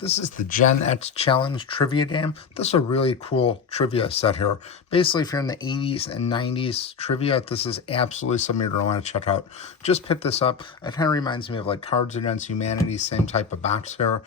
This is the Gen X Challenge trivia game. This is a really cool trivia set here. Basically, if you're in the 80s and 90s trivia, this is absolutely something you're going to want to check out. Just picked this up. It kind of reminds me of like Cards Against Humanity, same type of box here.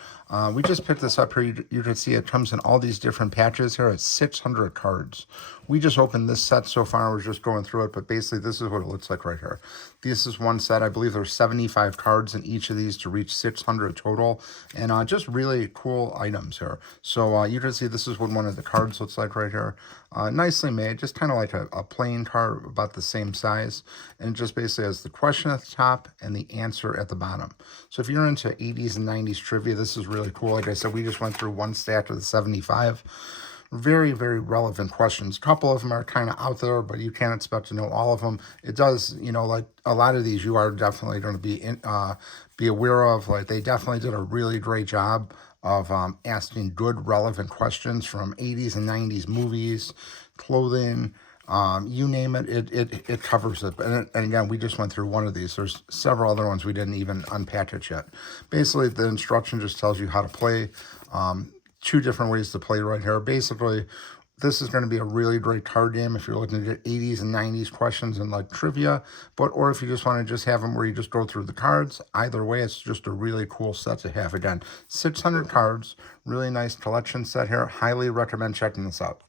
We just picked this up here. You can see it comes in all these different patches here. It's 600 cards. We just opened this set so far. We're just going through it, but basically this is what it looks like right here. This is one set. I believe there's 75 cards in each of these to reach 600 total, and just really cool items here. So you can see this is what one of the cards looks like right here. Nicely made, just kind of like a plain card about the same size, and just basically has the question at the top and the answer at the bottom. So if you're into 80s and 90s trivia, this is really cool. Like I said, we just went through one stack of the 75. Very, very relevant questions. A couple of them are kind of out there, but you can't expect to know all of them. It does, like a lot of these you are definitely going to be aware of. Like they definitely did a really great job of asking good, relevant questions from 80s and 90s movies, clothing, you name it, it covers it. And again, we just went through one of these. There's several other ones we didn't even unpackage yet. Basically, the instruction just tells you how to play. Two different ways to play right here. Basically, this is going to be a really great card game if you're looking to get 80s and 90s questions and like trivia, or if you just want to just have them where you just go through the cards. Either way, it's just a really cool set to have. Again, 600 cards, really nice collection set here. Highly recommend checking this out.